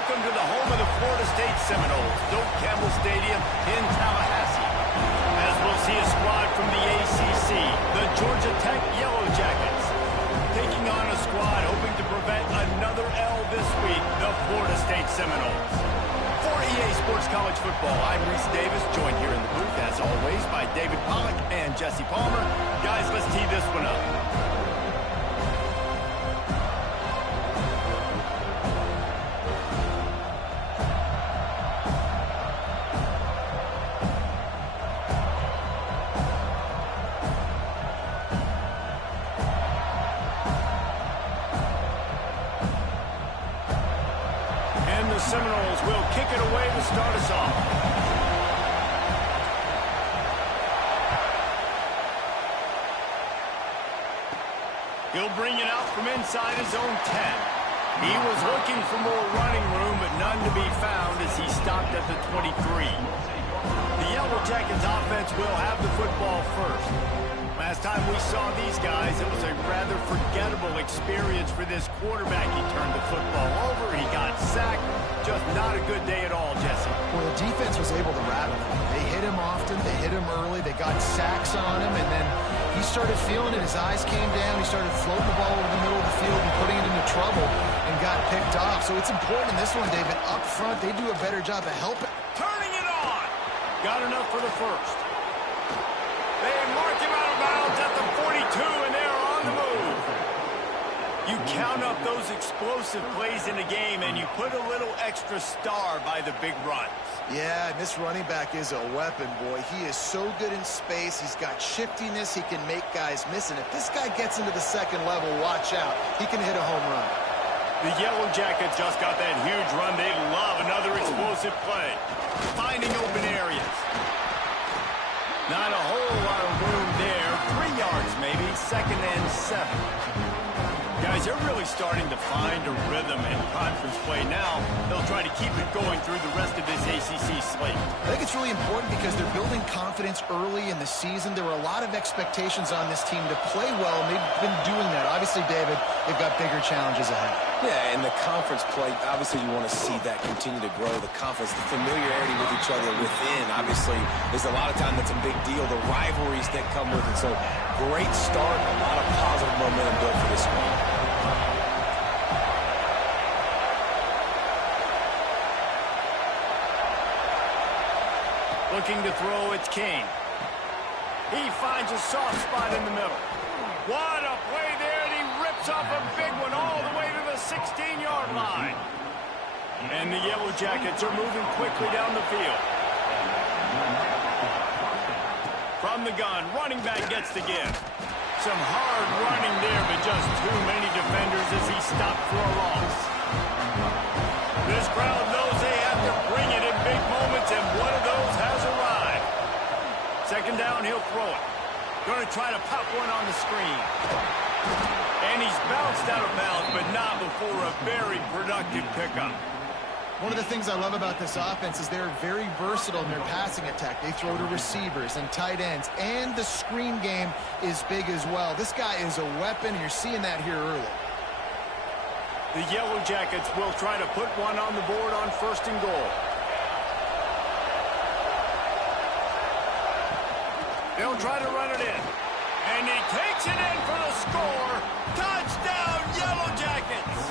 Welcome to the home of the Florida State Seminoles, Doak Campbell Stadium in Tallahassee. As we'll see a squad from the ACC, the Georgia Tech Yellow Jackets, taking on a squad hoping to prevent another L this week, the Florida State Seminoles. For EA Sports College Football, I'm Reese Davis, joined here in the booth, as always, by David Pollack and Jesse Palmer. Guys, let's tee this one up. Seminoles will kick it away to start us off. He'll bring it out from inside his own 10. He was looking for more running room, but none to be found as he stopped at the 23. The Yellow Jackets offense will have the football first. Last time we saw these guys, it was a rather forgettable experience for this quarterback. He turned the football over, he got sacked. Just not a good day at all, Jesse. Well, the defense was able to rattle him. They hit him often, they hit him early, they got sacks on him, and then he started feeling it. His eyes came down, he started floating the ball over the middle of the field and putting it into trouble and got picked off. So it's important in this one, David, up front, they do a better job of helping. Turning it on! Got enough for the first. They mark him out of bounds at the 42, and they're on the move. You count up those explosive plays in a game, and you put a little extra star by the big runs. Yeah, and this running back is a weapon, boy. He is so good in space. He's got shiftiness. He can make guys miss. And if this guy gets into the second level, watch out. He can hit a home run. The Yellow Jackets just got that huge run. They love another explosive play. Finding open areas. Not a whole lot of room there. 3 yards maybe, 2nd and 7. Guys, they're really starting to find a rhythm in conference play now. They'll try to keep it going through the rest of this ACC slate. I think it's really important because they're building confidence early in the season. There were a lot of expectations on this team to play well, and they've been doing that. Obviously, David, they've got bigger challenges ahead. Yeah, and the conference play, obviously you want to see that continue to grow. The confidence, the familiarity with each other within, obviously, is a lot of time that's a big deal. The rivalries that come with it. So, great start, a lot of positive momentum built for this squad. Looking to throw, it's King. He finds a soft spot in the middle. What a play there, and he rips off a big one all the way to the 16-yard line. And the Yellow Jackets are moving quickly down the field. From the gun, running back gets the give. Some hard running there, but just too many defenders as he stopped for a loss. This crowd knows they have to bring it in big moments, and one of those has arrived. 2nd down, he'll throw it. Going to try to pop one on the screen. And he's bounced out of bounds, but not before a very productive pickup. One of the things I love about this offense is they're very versatile in their passing attack. They throw to receivers and tight ends, and the screen game is big as well. This guy is a weapon, and you're seeing that here early. The Yellow Jackets will try to put one on the board on 1st and goal. They'll try to run it in. And he takes it in for the score. Touchdown, Yellow Jackets!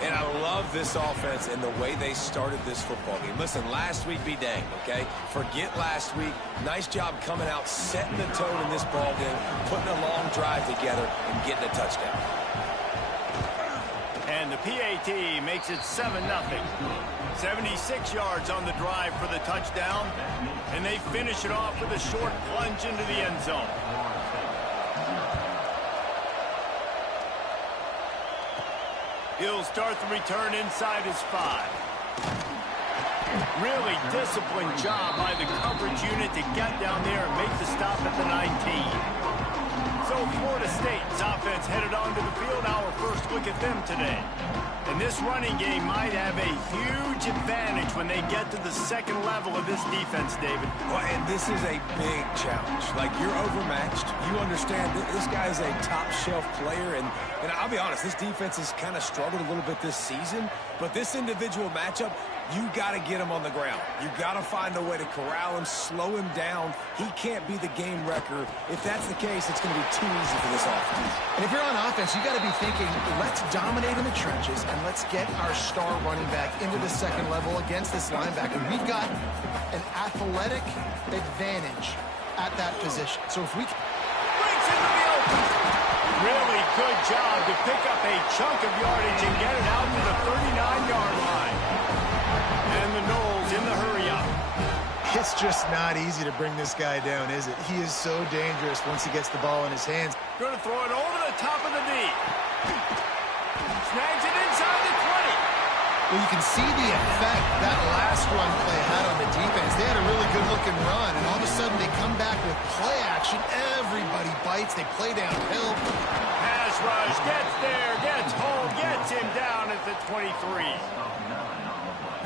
And I love this offense and the way they started this football game. Listen, last week be danged, okay? Forget last week. Nice job coming out, setting the tone in this ball game, putting a long drive together, and getting a touchdown. And the PAT makes it 7-0. 76 yards on the drive for the touchdown. And they finish it off with a short plunge into the end zone. He'll start the return inside his 5. Really disciplined job by the coverage unit to get down there and make the stop at the 19. So Florida State's offense headed onto the field. Our first look at them today. And this running game might have a huge advantage when they get to the second level of this defense, David. Well, and this is a big challenge. Like, you're overmatched. You understand that this guy is a top-shelf player. And I'll be honest, this defense has kind of struggled a little bit this season. But this individual matchup, you got to get him on the ground. You got to find a way to corral him, slow him down. He can't be the game wrecker. If that's the case, it's going to be too easy for this offense. And if you're on offense, you got to be thinking, let's dominate in the trenches and let's get our star running back into the second level against this linebacker. We've got an athletic advantage at that position. So if we can... Breaks into the open. Really good job to pick up a chunk of yardage and get it out to the 39-yard line. And the Knowles in the hurry-up. It's just not easy to bring this guy down, is it? He is so dangerous once he gets the ball in his hands. Going to throw it over the top of the knee. Snags it inside the 20. Well, you can see the effect that last run play had on the defense. They had a really good-looking run, and all of a sudden they come back with play action. Everybody bites. They play downhill. Pass rush, gets there, gets home, gets him down at the 23.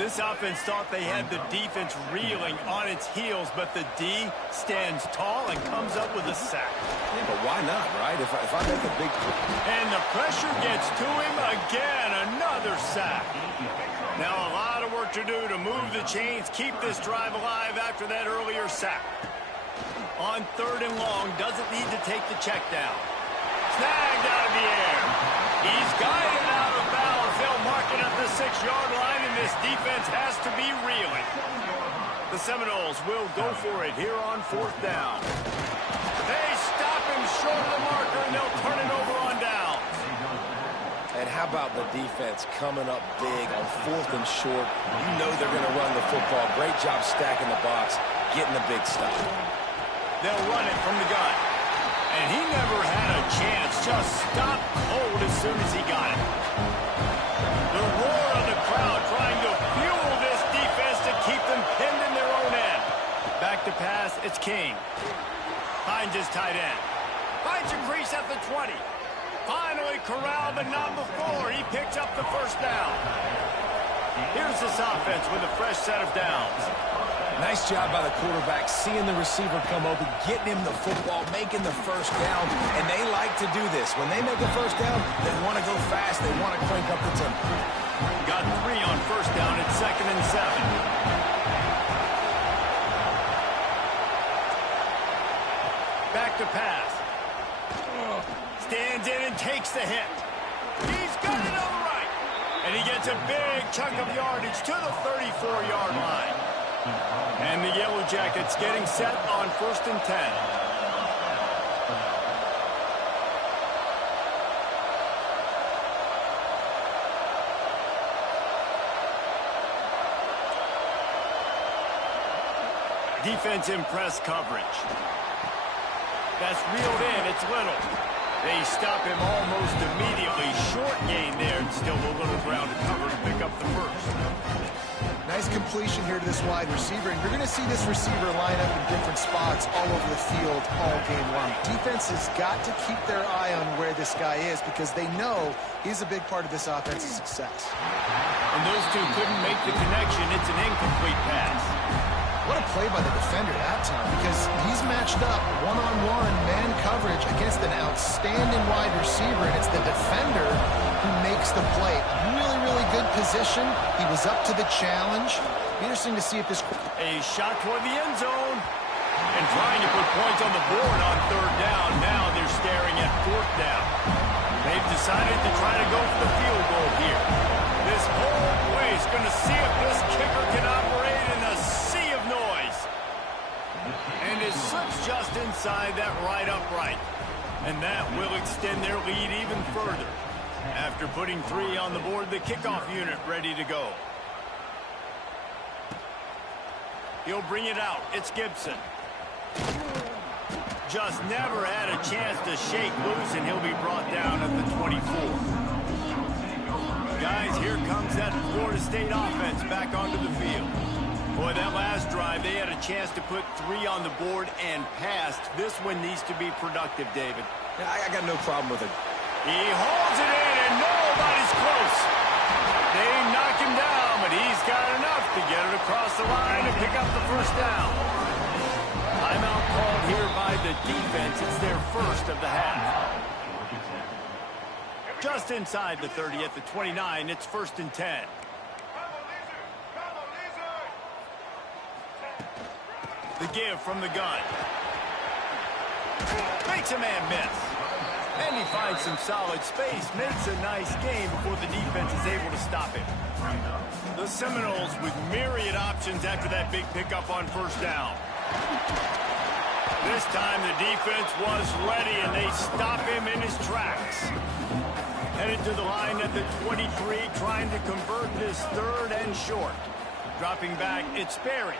This offense thought they had the defense reeling on its heels, but the D stands tall and comes up with a sack. Yeah, but why not, right? If I make a big... And the pressure gets to him again, another sack. Now a lot of work to do to move the chains, keep this drive alive after that earlier sack. On 3rd and long, doesn't need to take the check down. Snagged out of the air. He's guided out of bounds. They'll mark it at the 6-yard line, and this defense has to be reeling. The Seminoles will go for it here on 4th down. They stop him short of the marker, and they'll turn it over on down. And how about the defense coming up big on 4th and short? You know they're going to run the football. Great job stacking the box, getting a big stop. They'll run it from the gun. And he never had a chance, just stopped cold as soon as he got it. The roar of the crowd trying to fuel this defense to keep them pinned in their own end. Back to pass, it's King. Finds his tight end. Finds a crease at the 20. Finally corralled, but not before. He picks up the 1st down. Here's this offense with a fresh set of downs. Nice job by the quarterback, seeing the receiver come open, getting him the football, making the 1st down, and they like to do this. When they make a 1st down, they want to go fast, they want to crank up the tempo. Got 3 on 1st down at 2nd and 7. Back to pass. Stands in and takes the hit. He's got it on the right. And he gets a big chunk of yardage to the 34-yard line. And the Yellow Jackets getting set on 1st and 10. Defense in press coverage. That's reeled in. It's Little. They stop him almost immediately. Short gain there, and still a little ground to cover to pick up the 1st. Nice completion here to this wide receiver, and you're going to see this receiver line up in different spots all over the field all game long. Defense has got to keep their eye on where this guy is because they know he's a big part of this offense's success. And those two couldn't make the connection. It's an incomplete pass. What a play by the defender that time, because he's matched up one-on-one man coverage against an outstanding wide receiver, and it's the defender who makes the play. Really good position. He was up to the challenge. Interesting to see if this... A shot toward the end zone. And trying to put points on the board on 3rd down. Now they're staring at 4th down. They've decided to try to go for the field goal here. This whole place going to see if this kicker can operate in a sea of noise. And it slips just inside that right upright. And that will extend their lead even further. After putting 3 on the board, the kickoff unit ready to go. He'll bring it out. It's Gibson. Just never had a chance to shake loose, and he'll be brought down at the 24. Guys, here comes that Florida State offense back onto the field. Boy, that last drive, they had a chance to put 3 on the board and passed. This one needs to be productive, David. Yeah, I got no problem with it. He holds it in, and nobody's close. They knock him down, but he's got enough to get it across the line and pick up the first down. Timeout called here by the defense. It's their first of the half. Just inside the 30 at the 29, it's 1st and 10. The give from the gun. Makes a man miss. And he finds some solid space. Makes a nice game before the defense is able to stop him. The Seminoles with myriad options after that big pickup on 1st down. This time the defense was ready and they stop him in his tracks. Headed to the line at the 23, trying to convert this 3rd and short. Dropping back, it's Sperry.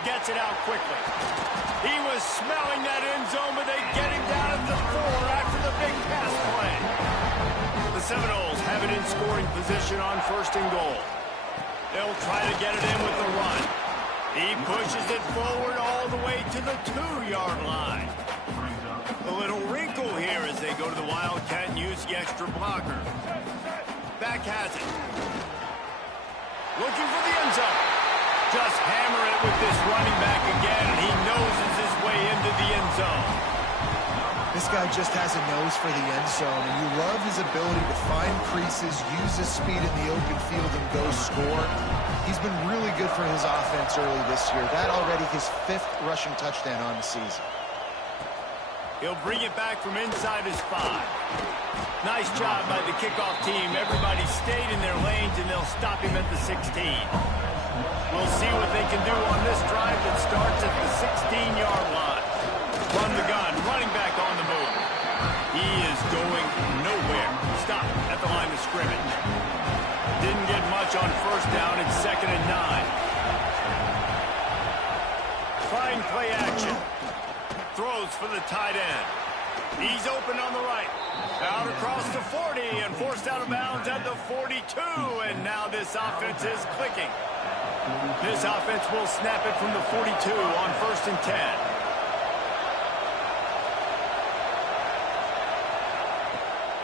Gets it out quickly. He was smelling that end zone, but they get him down at the 4 after the big pass play. The Seminoles have it in scoring position on 1st and goal. They'll try to get it in with the run. He pushes it forward all the way to the 2-yard line. A little wrinkle here as they go to the Wildcat and use the extra blocker. Back has it. Looking for the end zone. Just hammer it with this running back again, and he noses his way into the end zone. This guy just has a nose for the end zone, and you love his ability to find creases, use his speed in the open field, and go score. He's been really good for his offense early this year. That already his 5th rushing touchdown on the season. He'll bring it back from inside his 5. Nice job by the kickoff team. Everybody stayed in their lanes, and they'll stop him at the 16. We'll see what they can do on this drive that starts at the 16-yard line. From the gun, running back on the move. He is going nowhere. Stop at the line of scrimmage. Didn't get much on 1st down. It's 2nd and 9. Trying play action. Throws for the tight end. He's open on the right. Out across the 40 and forced out of bounds at the 42. And now this offense is clicking. This offense will snap it from the 42 on 1st and 10.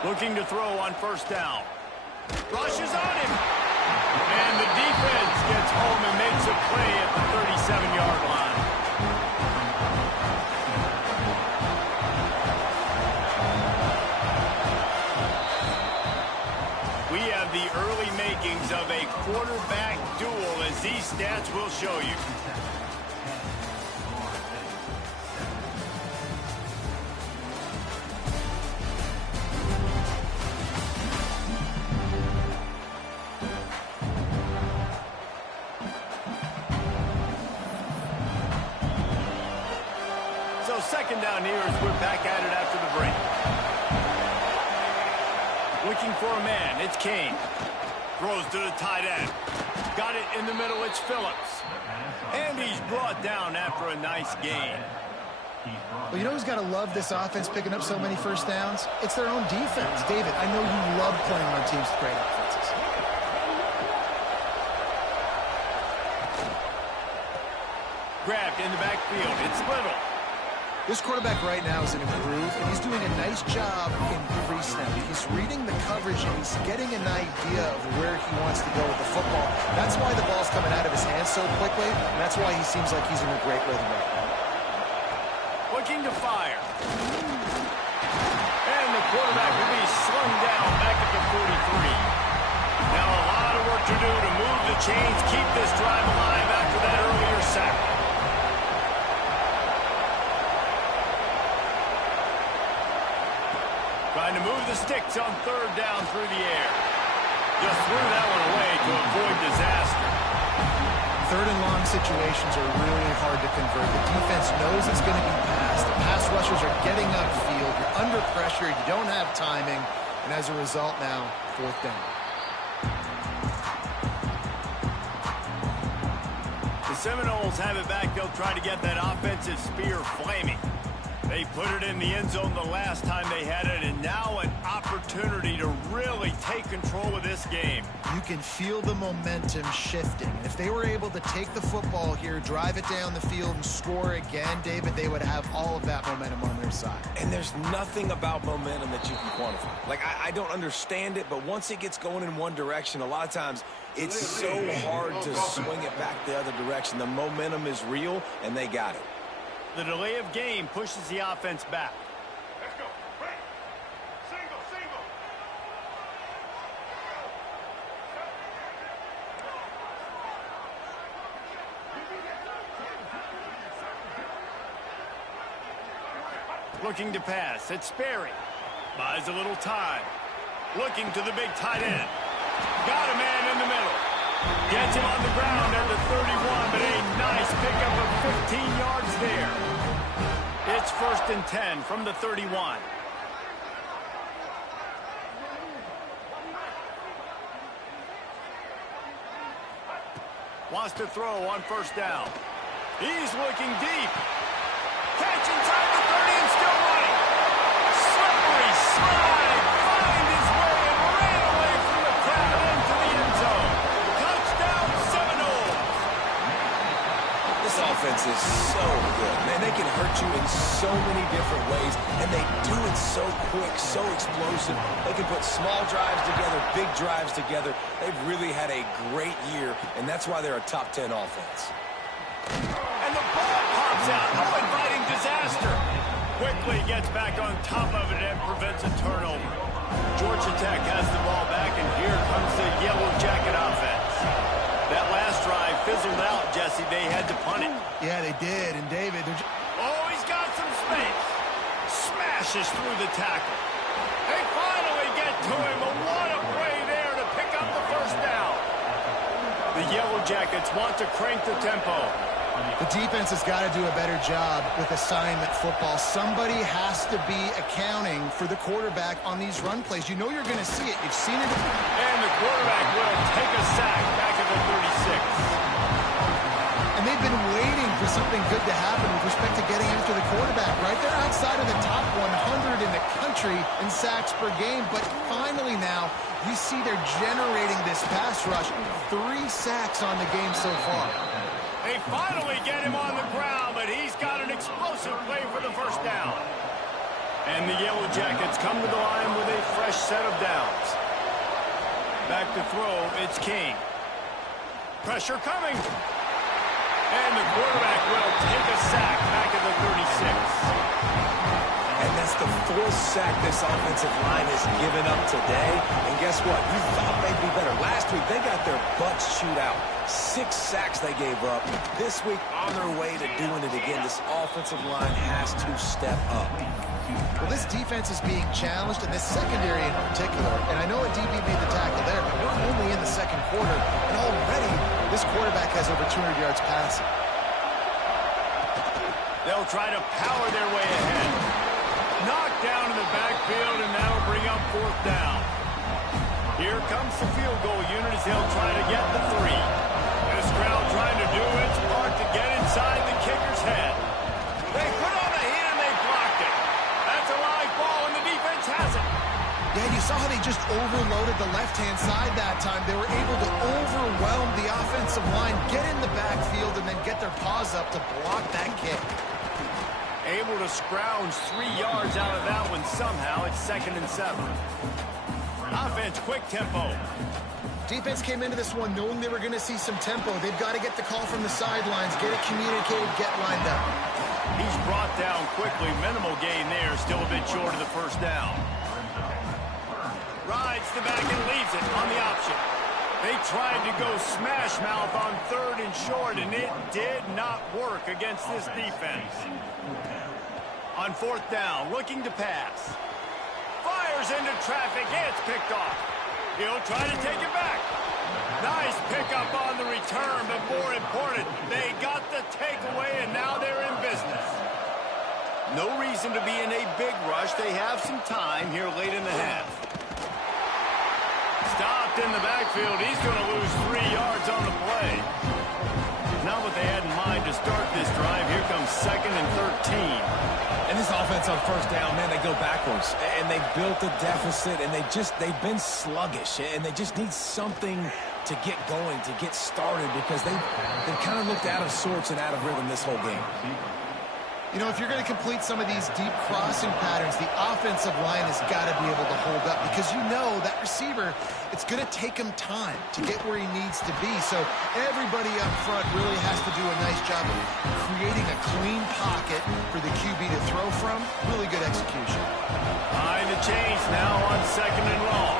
Looking to throw on 1st down. Rushes on him. And the defense gets home and makes a play at the 37-yard line. We have the early makings of a quarterback duel, as these stats will show you. So 2nd down here as we're back at it after the break. Looking for a man, it's Kane. Throws to the tight end. Got it in the middle, it's Phillips. And he's brought down after a nice gain. Well, you know who's got to love this offense picking up so many 1st downs? It's their own defense. David, I know you love playing on teams with great offenses. Grabbed in the backfield, it's Little. This quarterback right now is an improve, and he's doing a nice job in pre-snap. He's reading the coverage, and he's getting an idea of where he wants to go with the football. That's why the ball's coming out of his hands so quickly, and that's why he seems like he's in a great rhythm right now. Looking to fire. And the quarterback will be slung down back at the 43. Now a lot of work to do to move the chains, keep this drive alive after that earlier sack. Trying to move the sticks on 3rd down through the air. Just threw that one away to avoid disaster. 3rd and long situations are really hard to convert. The defense knows it's going to be passed. The pass rushers are getting upfield. You're under pressure. You don't have timing. And as a result now, 4th down. The Seminoles have it back. They'll try to get that offensive spear flaming. They put it in the end zone the last time they had it, and now an opportunity to really take control of this game. You can feel the momentum shifting. If they were able to take the football here, drive it down the field, and score again, David, they would have all of that momentum on their side. And there's nothing about momentum that you can quantify. Like, I don't understand it, but once it gets going in one direction, a lot of times it's so hard to swing it back the other direction. The momentum is real, and they got it. The delay of game pushes the offense back. Let's go. Break. Single, single. Looking to pass. It's Sperry. Buys a little time. Looking to the big tight end. Got a man in the middle. Gets him on the ground at the 31, but a nice pickup of 15 yards there. It's 1st and 10 from the 31. Wants to throw on 1st down. He's looking deep. Catch inside the 30 and still running. Slippery slide. Find his way and ran away from the crowd into the end zone. Touchdown Seminoles. This offense is so good. Man, they can hurt you in so many different ways, and they do it so quick, so explosive. They can put small drives together, big drives together. They've really had a great year, and that's why they're a top 10 offense. And the ball pops out. Oh, inviting disaster. Quickly gets back on top of it and prevents a turnover. Georgia Tech has the ball back, and here comes the Yellow Jacket offense. That last drive fizzled out, Jesse. They had to punt it. Yeah, they did. And David, Oh, he's got some space. Smashes through the tackle. They finally get to him, but what a play there to pick up the 1st down. The Yellow Jackets want to crank the tempo. the defense has got to do a better job with assignment football. Somebody has to be accounting for the quarterback on these run plays. You know you're going to see it. You've seen it. And the quarterback will take a sack back at the 36. And they've been waiting for something good to happen with respect to getting after the quarterback, right? They're outside of the top 100 in the country in sacks per game, but finally now you see they're generating this pass rush. 3 sacks on the game so far. They finally get him on the ground, but he's got an explosive play for the 1st down. And the Yellow Jackets come to the line with a fresh set of downs. Back to throw, it's King. Pressure coming. And the quarterback will take a sack back at the 36. And that's the 4th sack this offensive line has given up today. And guess what? You thought they'd be better. Last week, they got their butts chewed out. 6 sacks they gave up. This week, on their way to doing it again. This offensive line has to step up. Well, this defense is being challenged, and this secondary in particular. And I know a DB made the tackle there, but we're only in the 2nd quarter. And already, this quarterback has over 200 yards passing. They'll try to power their way ahead. Knocked down in the backfield, and that'll bring up 4th down. Here comes the field goal unit as they'll try to get the 3. This crowd trying to do its part to get inside the kicker's head. They put on the heat and they blocked it. That's a live ball, and the defense has it. Yeah, you saw how they just overloaded the left-hand side that time. They were able to overwhelm the offensive line, get in the backfield, and then get their paws up to block that kick. Able to scrounge 3 yards out of that one somehow. It's 2nd and 7. Offense, quick tempo. Defense came into this one knowing they were going to see some tempo. They've got to get the call from the sidelines, get it communicated, get lined up. He's brought down quickly. Minimal gain there. Still a bit short of the 1st down. Rides the back and leaves it on the option. They tried to go smash mouth on 3rd and short, and it did not work against this defense. On 4th down, looking to pass. Fires into traffic. It's picked off. He'll try to take it back. Nice pickup on the return, but more important, they got the takeaway, and now they're in business. No reason to be in a big rush. They have some time here late in the half. Stopped in the backfield. He's going to lose 3 yards on the play. not what they had in mind to start this drive. Here comes 2nd and 13. And this offense on first down, man, they go backwards. And they built a deficit, and they've been sluggish. And they just need something to get going, to get started, because they've kind of looked out of sorts and out of rhythm this whole game. You know, if you're going to complete some of these deep crossing patterns, the offensive line has got to be able to hold up, because you know that receiver, it's going to take him time to get where he needs to be. So everybody up front really has to do a nice job of creating a clean pocket for the QB to throw from. Really good execution. Behind the chains now on 2nd and long.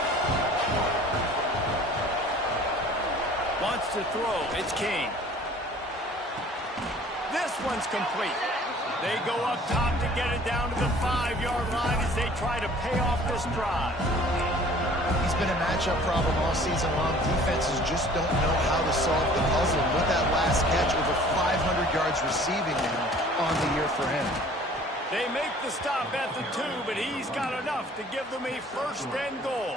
Wants to throw. It's King. This one's complete. They go up top to get it down to the 5-yard line as they try to pay off this drive. He's been a matchup problem all season long. Defenses just don't know how to solve the puzzle. With that last catch, over 500 yards receiving now on the year for him. They make the stop at the 2, but he's got enough to give them a 1st and goal.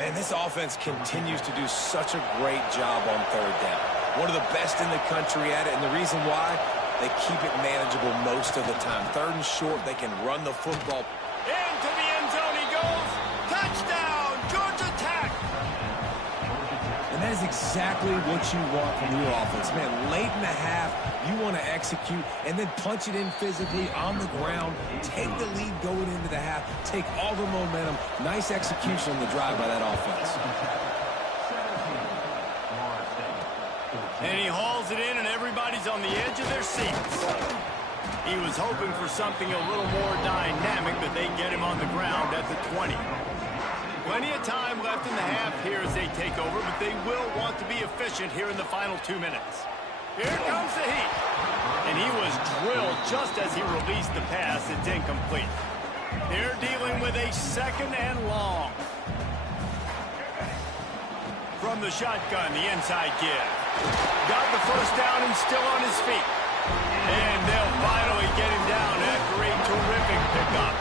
Man, this offense continues to do such a great job on 3rd down. One of the best in the country at it, and the reason why, they keep it manageable most of the time. 3rd and short, they can run the football. Into the end zone he goes. Touchdown, Georgia Tech. And that is exactly what you want from your offense. Man, late in the half, you want to execute and then punch it in physically on the ground. Take the lead going into the half. Take all the momentum. Nice execution on the drive by that offense. And he hauls it in, and everybody's on the edge of their seats. He was hoping for something a little more dynamic, but they get him on the ground at the 20. Plenty of time left in the half here as they take over, but they will want to be efficient here in the final 2 minutes. Here comes the heat. And he was drilled just as he released the pass. It's incomplete. They're dealing with a 2nd and long. From the shotgun, the inside give. Got the 1st down and still on his feet. And they'll finally get him down after a terrific pickup.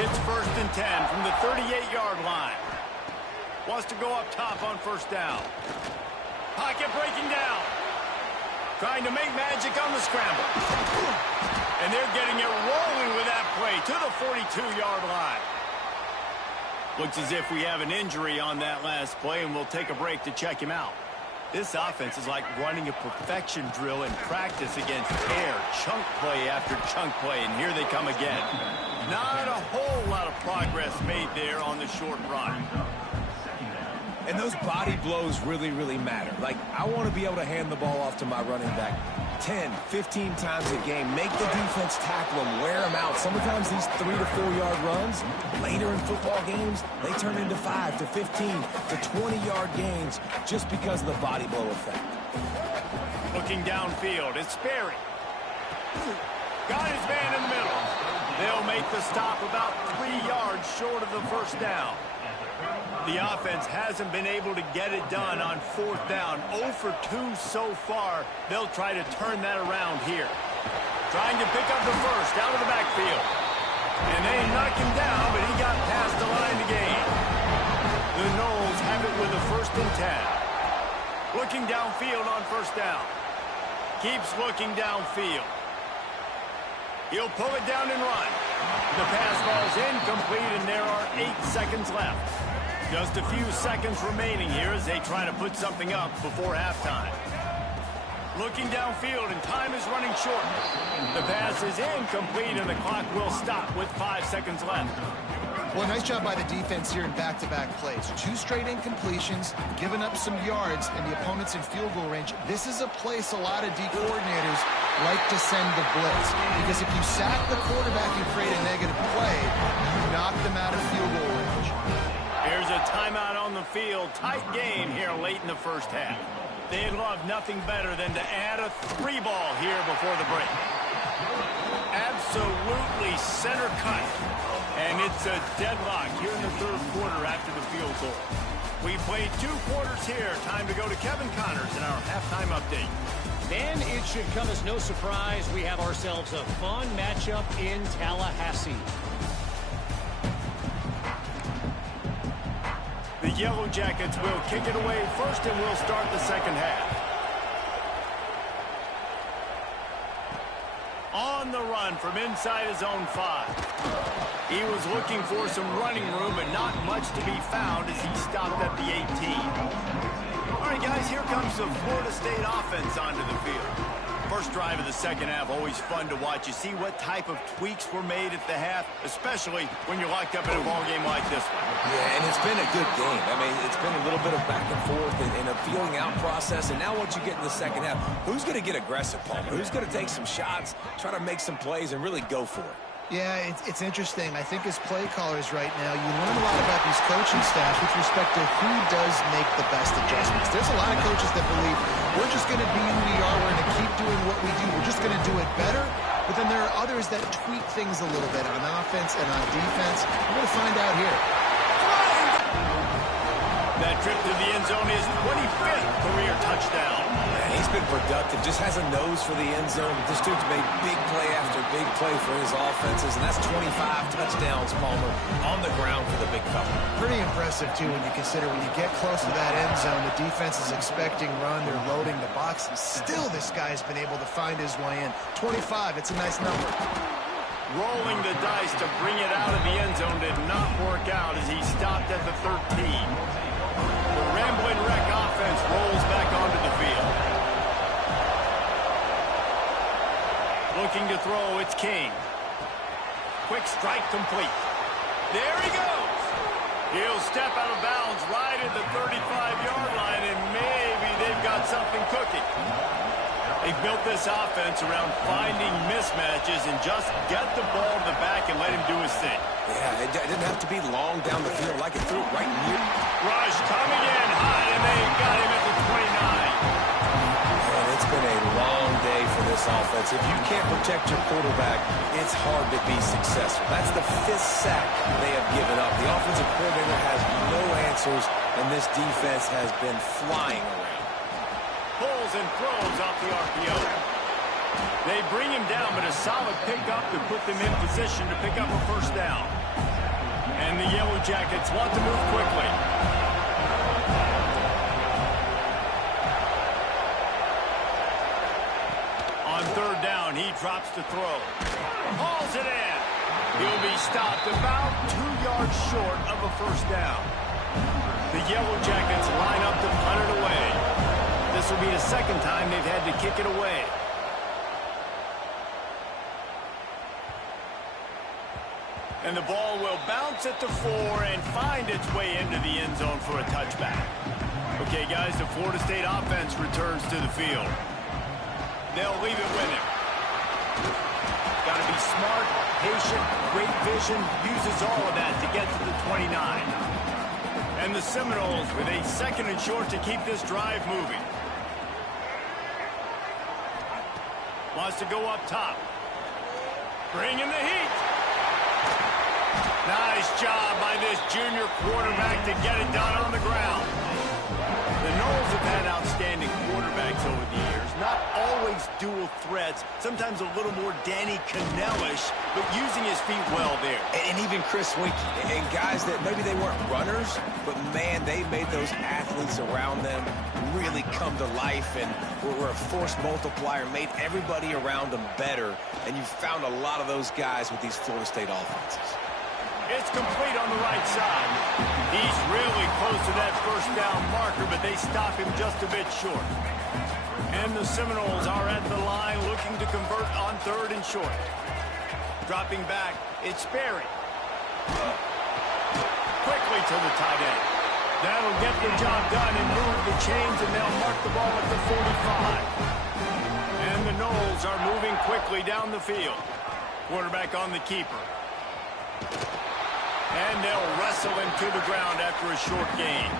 It's 1st and 10 from the 38-yard line. Wants to go up top on 1st down. Pocket breaking down. Trying to make magic on the scramble. And they're getting it rolling with that play to the 42-yard line. Looks as if we have an injury on that last play, and we'll take a break to check him out. This offense is like running a perfection drill in practice against air, chunk play after chunk play, and here they come again. Not a whole lot of progress made there on the short run. And those body blows really, really matter. Like, I want to be able to hand the ball off to my running back 10, 15 times a game. Make the defense tackle him, wear him out. Sometimes these 3 to 4 yard runs, later in football games, they turn into 5 to 15 to 20-yard gains just because of the body blow effect. Looking downfield, it's Sperry. Got his man in the middle. They'll make the stop about 3 yards short of the 1st down. The offense hasn't been able to get it done on 4th down. 0 for 2 so far. They'll try to turn that around here. Trying to pick up the 1st out of the backfield. And they knock him down, but he got past the line to gain. The Noles have it with the 1st and 10. Looking downfield on 1st down. Keeps looking downfield. He'll pull it down and run. The pass ball's incomplete, and there are 8 seconds left. Just a few seconds remaining here as they try to put something up before halftime. Looking downfield, and time is running short. The pass is incomplete, and the clock will stop with 5 seconds left. Well, nice job by the defense here in back-to-back plays. 2 straight incompletions, giving up some yards, and the opponent's in field goal range. This is a place a lot of D coordinators like to send the blitz, because if you sack the quarterback and create a negative play, you knock them out of field goal range. Here's a timeout on the field. Tight game here late in the 1st half. They'd love nothing better than to add a 3-ball here before the break. Absolutely center cut. And it's a deadlock here in the 3rd quarter after the field goal. We played 2 quarters here. Time to go to Kevin Connors in our halftime update. And it should come as no surprise, we have ourselves a fun matchup in Tallahassee. The Yellow Jackets will kick it away first, and we'll start the 2nd half. On the run from inside his own 5. He was looking for some running room, but not much to be found as he stopped at the 18. All right, guys, here comes the Florida State offense onto the field. First drive of the second half, always fun to watch. You see what type of tweaks were made at the half, especially when you're locked up in a ball game like this one. Yeah, and it's been a good game. I mean, it's been a little bit of back and forth and a feeling out process. And now once you get in the second half, who's going to get aggressive, Palmer? Who's going to take some shots, try to make some plays, and really go for it? Yeah, it's interesting. I think as play callers right now, you learn a lot about these coaching staffs with respect to who does make the best adjustments. There's a lot of coaches that believe we're just going to be who we are. We're going to keep doing what we do. We're just going to do it better. But then there are others that tweak things a little bit on offense and on defense. We're going to find out here. That trip to the end zone is 25th career touchdown. Man, he's been productive, just has a nose for the end zone. This dude's made big play after big play for his offenses, and that's 25 touchdowns, Palmer, on the ground for the big fella. Pretty impressive, too, when you consider when you get close to that end zone, the defense is expecting run, they're loading the box, and still this guy's been able to find his way in. 25, it's a nice number. Rolling the dice to bring it out of the end zone did not work out as he stopped at the 13. The Ramblin' Wreck offense rolls back onto the field. Looking to throw, it's King. Quick strike complete. There he goes. He'll step out of bounds right at the 35-yard line, and maybe they've got something cooking. They've built this offense around finding mismatches and just get the ball to the back and let him do his thing. Yeah, it didn't have to be long down the field. Like it threw it right near. Rush coming in high, and they got him at the 29. Man, it's been a long day for this offense. If you can't protect your quarterback, it's hard to be successful. That's the 5th sack they have given up. The offensive coordinator has no answers, and this defense has been flying around. Pulls and throws off the RPO. They bring him down, but a solid pickup to put them in position to pick up a first down. And the Yellow Jackets want to move quickly. On third down, he drops to throw. Hauls it in. He'll be stopped about 2 yards short of a first down. The Yellow Jackets line up to punt it away. This will be the second time they've had to kick it away. And the ball will bounce at the 4 and find its way into the end zone for a touchback. Okay, guys, the Florida State offense returns to the field. They'll leave it with him. Got to be smart, patient, great vision, uses all of that to get to the 29. And the Seminoles with a 2nd and short to keep this drive moving. Wants to go up top. Bring in the heat. Nice job by this junior quarterback to get it done on the ground. The Noles have had outstanding quarterbacks over the years. Not always dual threats. Sometimes a little more Danny Cannell-ish, but using his feet well there. And even Chris Winkie. And guys that maybe they weren't runners, but, man, they made those athletes around them really come to life and were a force multiplier, made everybody around them better. And you found a lot of those guys with these Florida State offenses. It's complete on the right side. He's really close to that first down marker, but they stop him just a bit short. And the Seminoles are at the line looking to convert on 3rd and short. Dropping back, it's Sperry. Quickly to the tight end. That'll get the job done and move the chains, and they'll mark the ball at the 45. And the Noles are moving quickly down the field. Quarterback on the keeper. And they'll wrestle him to the ground after a short gain.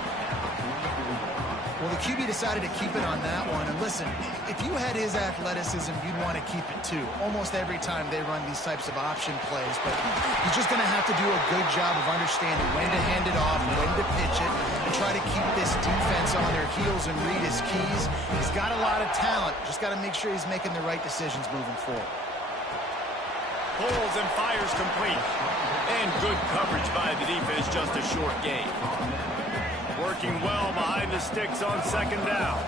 Well, the QB decided to keep it on that one. And listen, if you had his athleticism, you'd want to keep it too. Almost every time they run these types of option plays. But he's just going to have to do a good job of understanding when to hand it off, when to pitch it, and try to keep this defense on their heels and read his keys. He's got a lot of talent. Just got to make sure he's making the right decisions moving forward. Pulls and fires complete. And good coverage by the defense, just a short gain. Working well behind the sticks on 2nd down.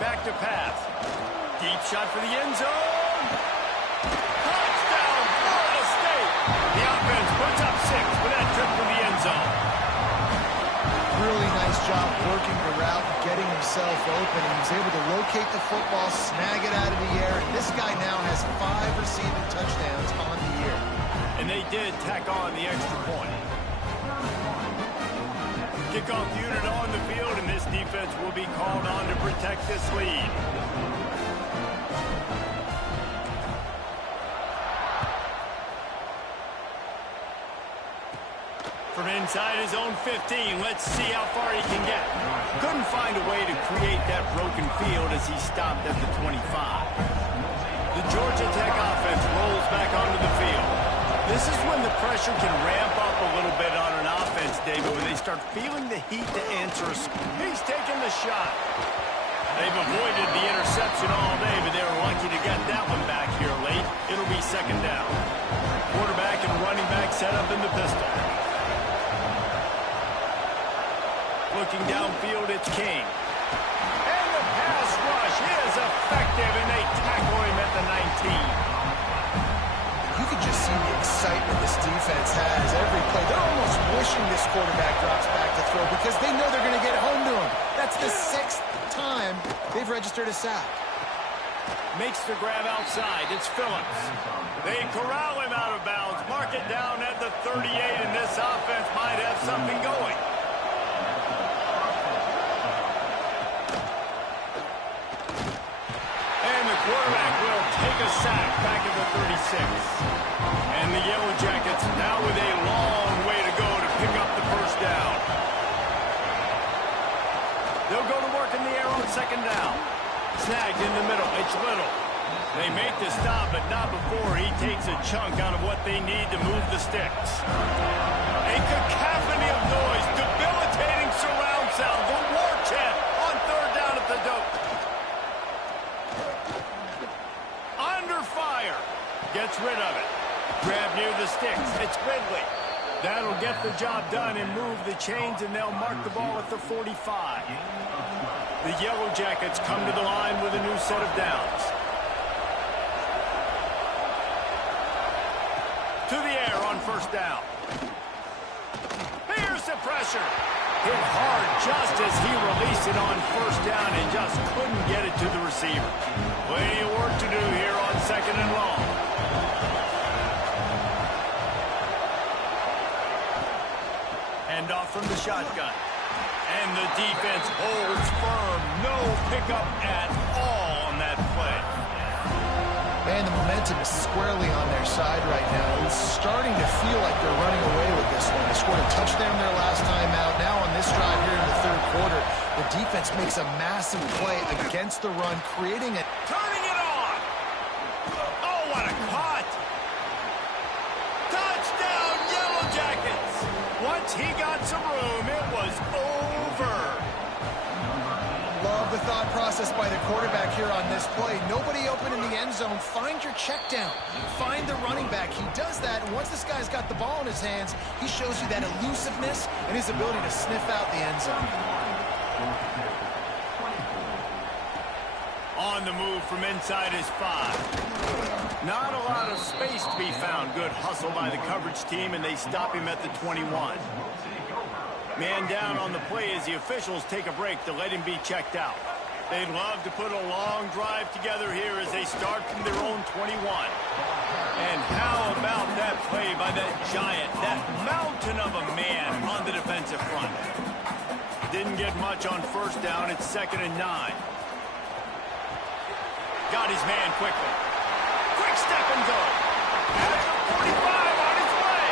Back to pass. Deep shot for the end zone. job working the route and getting himself open. He was able to locate the football, snag it out of the air, and this guy now has 5 receiving touchdowns on the year. And they did tack on the extra point. Kickoff unit on the field, and this defense will be called on to protect this lead. From inside his own 15, let's see how far he can get. Couldn't find a way to create that broken field as he stopped at the 25. The Georgia Tech offense rolls back onto the field. This is when the pressure can ramp up a little bit on an offense, David, when they start feeling the heat to answer. He's taking the shot. They've avoided the interception all day, but they were lucky to get that one back here late. It'll be second down. Quarterback and running back set up in the pistol. Looking downfield, it's King. And the pass rush is effective, and they tackle him at the 19. You can just see the excitement this defense has every play. They're almost wishing this quarterback drops back to throw because they know they're going to get home to him. That's the 6th time they've registered a sack. Makes the grab outside. It's Phillips. They corral him out of bounds. Mark it down at the 38, and this offense might have something going. Quarterback will take a sack back at the 36. And the Yellow Jackets now with a long way to go to pick up the first down. They'll go to work in the air on second down. Snagged in the middle. It's Little. They make the stop, but not before he takes a chunk out of what they need to move the sticks. A cacophony of noise, debilitating surround sound. The war chant on third down at the dope. Fire. Gets rid of it. Grab near the sticks. It's Ridley. That'll get the job done and move the chains, and they'll mark the ball at the 45. The Yellow Jackets come to the line with a new set of downs. To the air on first down. Here's the pressure. Hit hard just as he released it on first down and just couldn't get it to the receiver. Plenty of work to do here on second and long. Hand off from the shotgun. And the defense holds firm. No pickup at all on that play. Man, the momentum is squarely on their side right now. It's starting to feel like they're running away with this one. They scored a touchdown their last time out. Now on this drive here in the third quarter, the defense makes a massive play against the run, creating it. Turning it on. Oh, what a caught. Touchdown, Yellow Jackets. Once he got some room, it was over. Love the thought process by the quarterback here on this play. Nobody open in the end zone. Find your check down. Find the running back. He does that, and once this guy's got the ball in his hands, he shows you that elusiveness and his ability to sniff out the end zone. On the move from inside his 5. Not a lot of space to be found. Good hustle by the coverage team, and they stop him at the 21. Man down on the play as the officials take a break to let him be checked out. They'd love to put a long drive together here as they start from their own 21. And how about that play by that giant, that mountain of a man on the defensive front? Didn't get much on first down. It's 2nd and 9. Got his man quickly. Quick step and go. At the 45 on his way.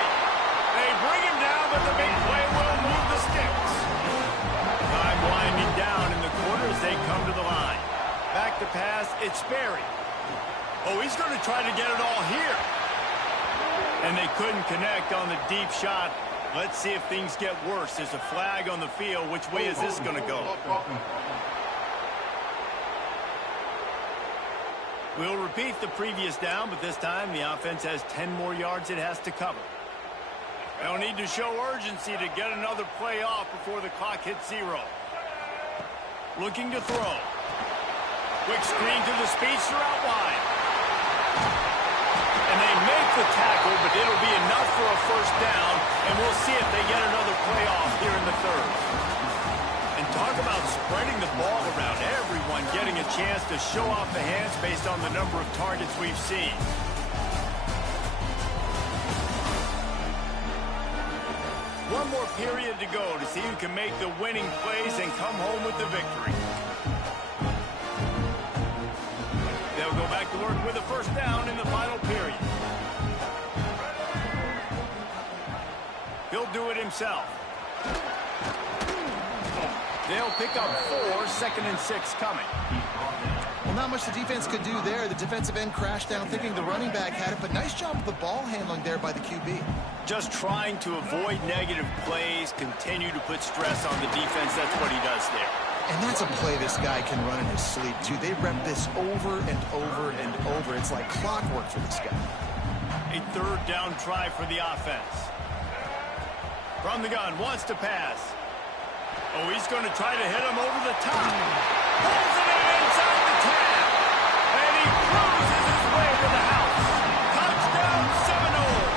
They bring him down, but the big play will move the sticks. Time winding down in the quarter as they come to the line. Back to pass, it's Sperry. Oh, he's going to try to get it all here. And they couldn't connect on the deep shot. Let's see if things get worse. There's a flag on the field. Which way is this going to go? We'll repeat the previous down, but this time the offense has 10 more yards it has to cover. They'll need to show urgency to get another play off before the clock hits 0. Looking to throw. Quick screen to the speedster out wide. And they make the tackle, but it'll be enough for a first down, and we'll see if they get another play off here in the third. And talk about spreading the ball around, everyone getting a chance to show off the hands based on the number of targets we've seen. One more period to go to see who can make the winning plays and come home with the victory. They'll go back to work with a first down in the final period. He'll do it himself. They'll pick up 4, 2nd and 6 coming. Well, not much the defense could do there. The defensive end crashed down thinking the running back had it, but nice job of the ball handling there by the QB. Just trying to avoid negative plays, continue to put stress on the defense. That's what he does there. And that's a play this guy can run in his sleep, too. They rep this over and over and over. It's like clockwork for this guy. A 3rd down try for the offense. From the gun, wants to pass. Oh, he's going to try to hit him over the top. Pulls it in inside the 10. And he cruises his way to the house. Touchdown, Seminoles.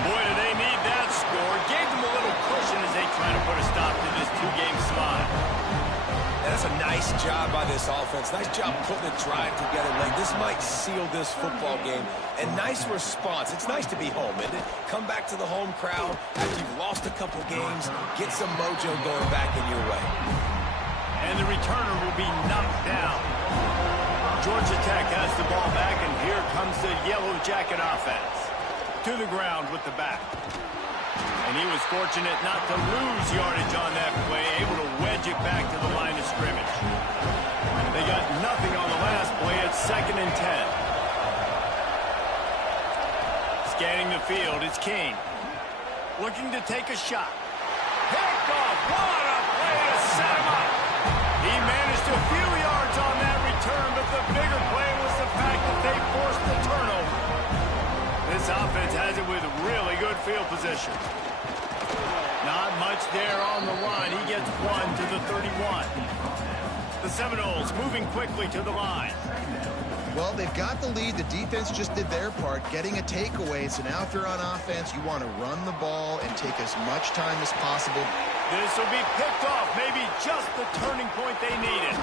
Boy, do they need that score. Gave them a little cushion as they try to put a stop to this 2-game slide. That's a nice job by this offense. Nice job putting a drive together late. This might seal this football game. And nice response. It's nice to be home, isn't it? Come back to the home crowd after you've lost a couple games. Get some mojo going back in your way. And the returner will be knocked down. Georgia Tech has the ball back, and here comes the Yellow Jacket offense. To the ground with the back. And he was fortunate not to lose yardage on that play, able to wedge it back to the line of scrimmage. They got nothing on the last play. It's 2nd and 10. Scanning the field, it's King. Looking to take a shot. Picked off. What a play to set him up. He managed a few yards on that return, but the bigger play was the fact that they forced the turnover. This offense has it with really good field position. Not much there on the line. He gets 1 to the 31. The Seminoles moving quickly to the line. Well, they've got the lead. The defense just did their part, getting a takeaway. So now if you're on offense, you want to run the ball and take as much time as possible. This will be picked off. Maybe just the turning point they needed.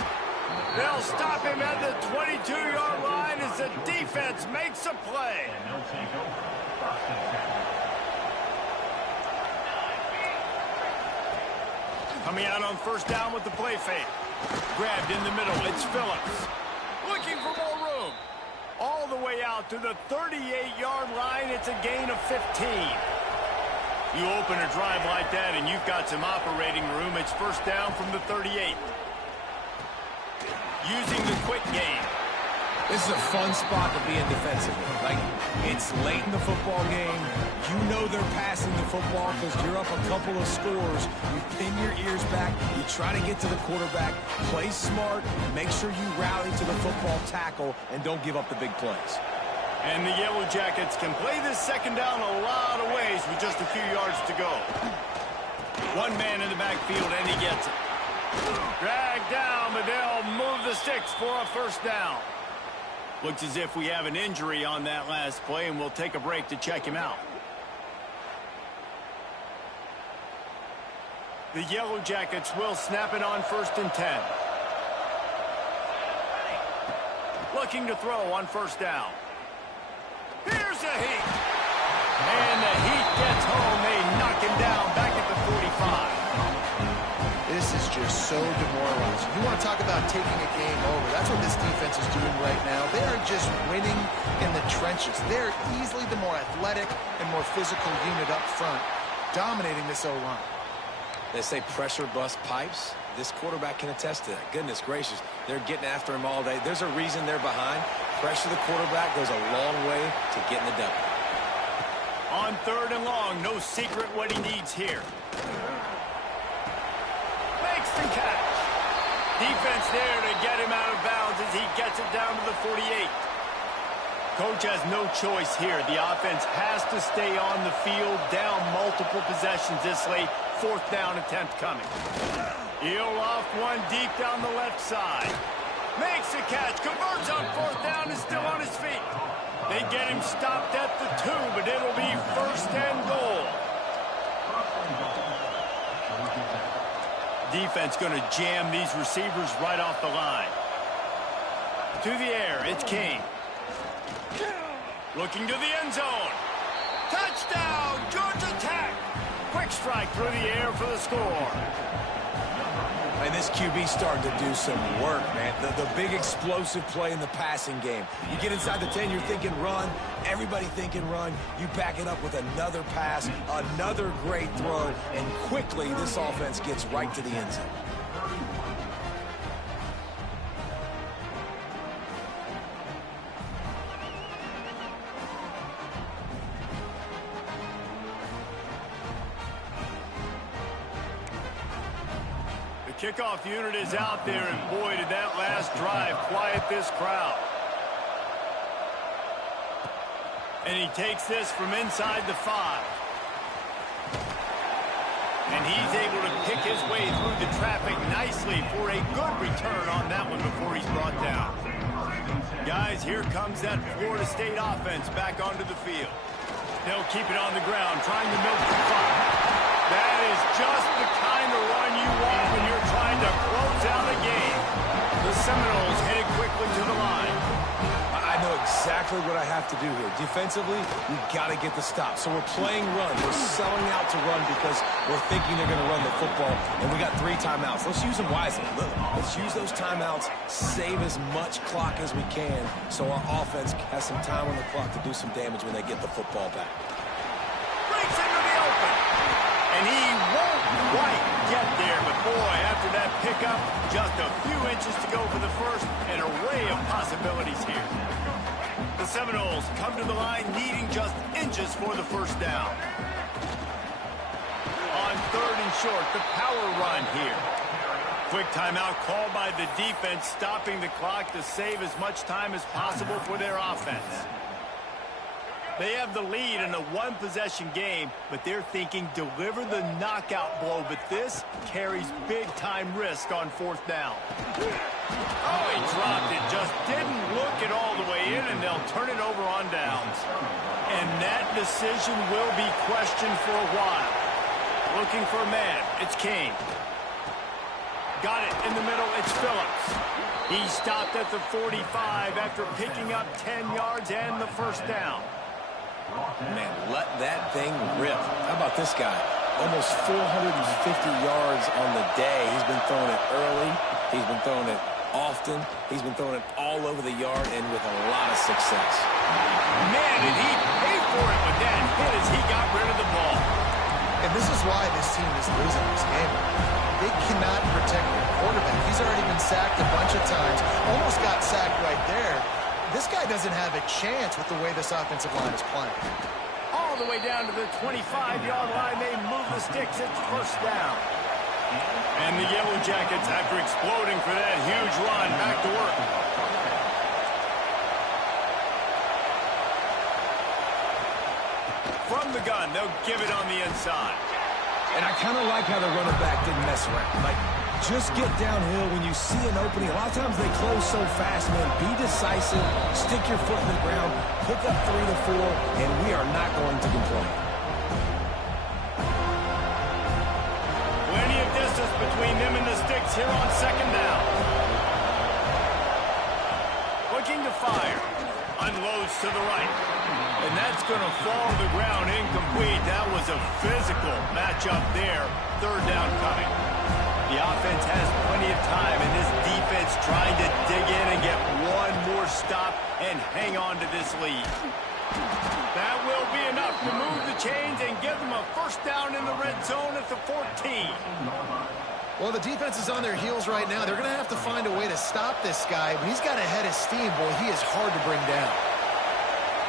They'll stop him at the 22-yard line as the defense makes a play. Coming out on first down with the play fake. Grabbed in the middle. It's Phillips. Looking for more room. All the way out to the 38-yard line. It's a gain of 15. You open a drive like that and you've got some operating room. It's first down from the 38. Using the quick game. This is a fun spot to be in defensively. Like, it's late in the football game. You know they're passing the football because you're up a couple of scores. You pin your ears back. You try to get to the quarterback. Play smart. Make sure you rally to the football tackle and don't give up the big plays. And the Yellow Jackets can play this second down a lot of ways with just a few yards to go. One man in the backfield, and he gets it. Dragged down, but they'll move the sticks for a first down. Looks as if we have an injury on that last play, and we'll take a break to check him out. The Yellow Jackets will snap it on first and 10. Looking to throw on first down. Here's the heat. And the heat gets home. They knock him down back at the 45. This is just so demoralizing. You want to talk about taking a game over. That's what this defense is doing right now. They are just winning in the trenches. They're easily the more athletic and more physical unit up front, dominating this O-line. They say pressure bust pipes. This quarterback can attest to that. Goodness gracious, they're getting after him all day. There's a reason they're behind. Pressure the quarterback goes a long way to getting the W. On third and long, no secret what he needs here. Makes the catch. Defense there to get him out of bounds as he gets it down to the 48. Coach has no choice here. The offense has to stay on the field, down multiple possessions this late. Fourth down attempt coming. He'll off one deep down the left side. Makes the catch, converts on fourth down, is still on his feet. They get him stopped at the 2, but it'll be first and goal. defense going to jam these receivers right off the line. To the air, it's King. Looking to the end zone. Touchdown, Georgia Tech. Quick strike through the air for the score. And this QB starting to do some work, man. The big explosive play in the passing game. You get inside the 10, you're thinking run. Everybody thinking run. You back it up with another pass, another great throw, and quickly this offense gets right to the end zone. Kickoff unit is out there, and boy, did that last drive quiet this crowd. And he takes this from inside the 5. And he's able to pick his way through the traffic nicely for a good return on that one before he's brought down. Guys, here comes that Florida State offense back onto the field. They'll keep it on the ground, trying to milk the clock. That is just the kind of run you want when you're trying to close out a game. The Seminoles headed quickly to the line. I know exactly what I have to do here. Defensively, we've got to get the stop. So we're playing run. We're selling out to run because we're thinking they're going to run the football, and we got 3 timeouts. Let's use them wisely. Let's use those timeouts, save as much clock as we can so our offense has some time on the clock to do some damage when they get the football back. Breaks into the open. And he won't quite get there, but boy, after that pickup, just a few inches to go for the first, an array of possibilities here. The Seminoles come to the line needing just inches for the first down. On 3rd and short, the power run here. Quick timeout called by the defense, stopping the clock to save as much time as possible for their offense. They have the lead in a 1-possession game, but they're thinking deliver the knockout blow, but this carries big-time risk on 4th down. Oh, he dropped it. Just didn't look it all the way in, and they'll turn it over on downs. And that decision will be questioned for a while. Looking for a man. It's King. Got it in the middle. It's Phillips. He stopped at the 45 after picking up 10 yards and the first down. Man, let that thing rip. How about this guy? Almost 450 yards on the day. He's been throwing it early. He's been throwing it often. He's been throwing it all over the yard and with a lot of success. Man, did he pay for it with that hit as he got rid of the ball. And this is why this team is losing this game. They cannot protect their quarterback. He's already been sacked a bunch of times. Almost got sacked right there. This guy doesn't have a chance with the way this offensive line is playing. All the way down to the 25-yard line, they move the sticks. It's first down. And the Yellow Jackets, after exploding for that huge run, back to work. From the gun, they'll give it on the inside. And I kind of like how the running back didn't mess around. Like, just get downhill when you see an opening. A lot of times they close so fast, man. Be decisive, stick your foot in the ground, pick up 3 to 4, and we are not going to complain. Plenty of distance between them and the sticks here on 2nd down. Looking to fire. Unloads to the right. And that's going to fall to the ground incomplete. That was a physical matchup there. 3rd down coming. The offense has plenty of time, and this defense trying to dig in and get one more stop and hang on to this lead. That will be enough to move the chains and give them a first down in the red zone at the 14. Well, the defense is on their heels right now. They're going to have to find a way to stop this guy. When he's got a head of steam, boy, he is hard to bring down.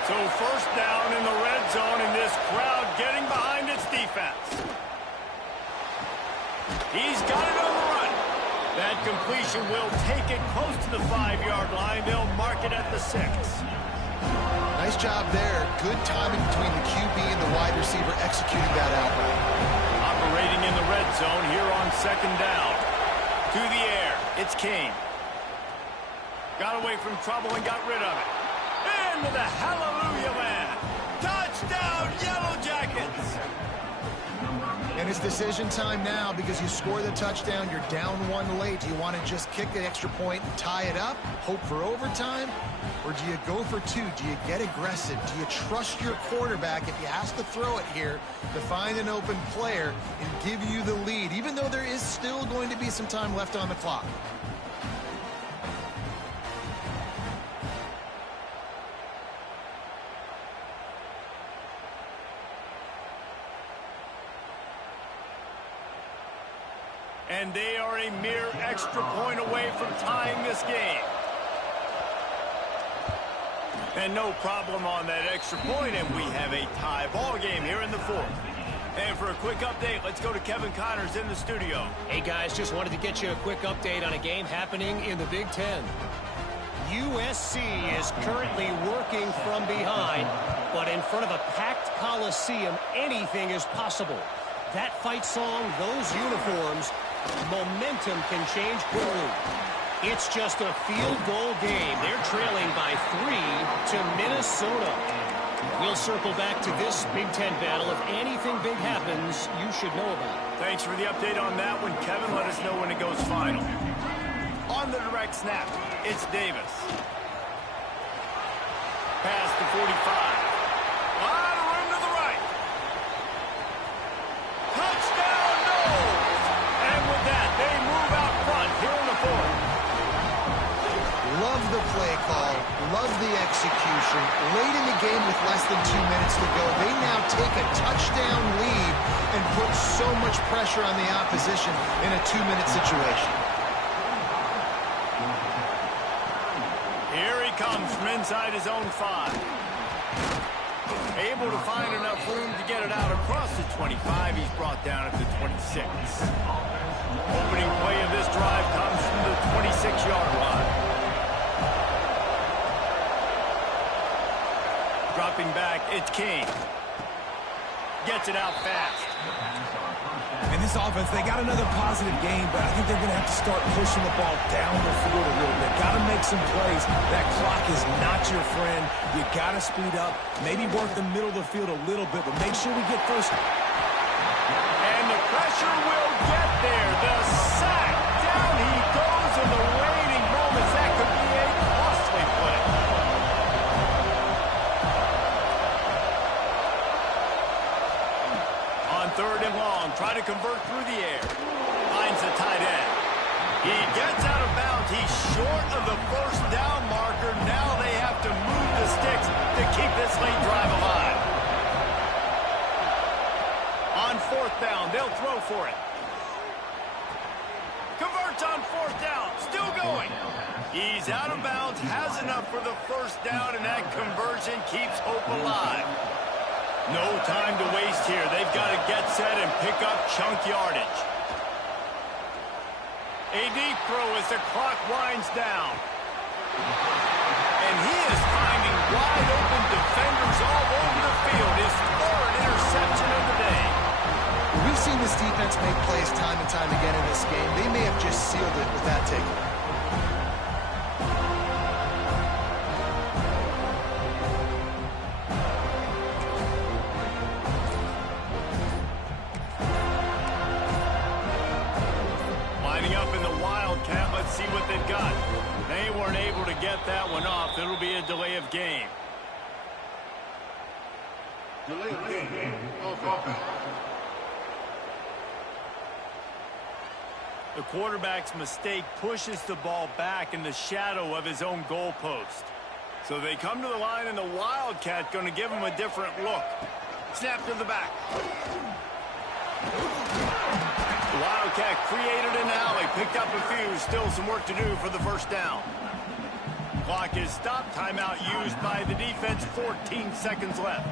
So first down in the red zone, and this crowd getting behind its defense. He's got it on the run. That completion will take it close to the 5-yard line. They'll mark it at the 6. Nice job there. Good timing between the QB and the wide receiver executing that outright. Operating in the red zone here on 2nd down. To the air, it's King. Got away from trouble and got rid of it. Into the hallelujah land. Touchdown, Yellow Jackets. And And it's decision time now because you score the touchdown, you're down one late. Do you want to just kick the extra point and tie it up, hope for overtime? Or do you go for two? Do you get aggressive? Do you trust your quarterback if he has to throw it here to find an open player and give you the lead, even though there is still going to be some time left on the clock? And they are a mere extra point away from tying this game. And no problem on that extra point, and we have a tie ball game here in the fourth. And for a quick update, let's go to Kevin Connors in the studio. Hey, guys, just wanted to get you a quick update on a game happening in the Big Ten. USC is currently working from behind, but in front of a packed Coliseum, anything is possible. That fight song, those uniforms, momentum can change quickly. It's just a field goal game. They're trailing by 3 to Minnesota. We'll circle back to this Big Ten battle. If anything big happens, you should know about it. Thanks for the update on that one, Kevin. Let us know when it goes final. On the direct snap, it's Davis. Pass to 45. Lot of room to the right. Touchdown, no! And with that, they move out front here in the fourth. Love the play call, love the execution. Late in the game with less than 2 minutes to go, they now take a touchdown lead and put so much pressure on the opposition in a 2-minute situation. Here he comes from inside his own 5. Able to find enough room to get it out across the 25. He's brought down at the 26. Opening play of this drive comes from the 26-yard line. Dropping back, it's King. Gets it out fast. In this offense, they got another positive game, but I think they're going to have to start pushing the ball down the field a little bit. Got to make some plays. That clock is not your friend. You got to speed up, maybe work the middle of the field a little bit, but make sure we get first. And the pressure will get there. The sack. Down he goes in the waiting moments. That could be a costly play. On 3rd and long, try to convert through the air. Finds the tight end. He gets out of bounds. He's short of the first down marker. Now they have to move the sticks to keep this late drive alive. On 4th down, they'll throw for it. Converts on 4th down. Still going. He's out of bounds, has enough for the first down, and that conversion keeps hope alive. No time to waste here. They've got to get set and pick up chunk yardage. A deep throw as the clock winds down. And he is finding wide open defenders all over the field. His 3rd interception of the day. We've seen this defense make plays time and time again in this game. They may have just sealed it with that takeaway. Let's see what they've got. They weren't able to get that one off. It'll be a delay of game. Delay of game. Offense. The quarterback's mistake pushes the ball back in the shadow of his own goalpost. So they come to the line, and the Wildcat going to give him a different look. Snap to the back. The Wildcat created an alley, picked up a few, still some work to do for the first down. Clock is stopped, timeout used by the defense, 14 seconds left.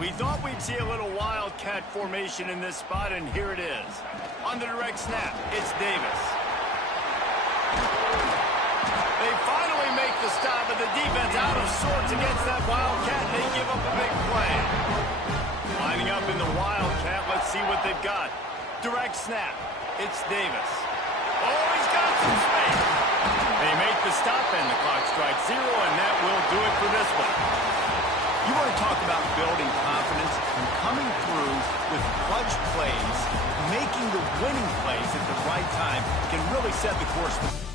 We thought we'd see a little Wildcat formation in this spot, and here it is. On the direct snap, it's Davis. They finally make the stop, but the defense out of sorts against that Wildcat, and they give up a big play. Lining up in the Wildcat, let's see what they've got. Direct snap, it's Davis. Oh, he's got some space. They make the a stop, and the clock strikes 0, and that will do it for this one. You want to talk about building confidence and coming through with clutch plays, making the winning plays at the right time can really set the course for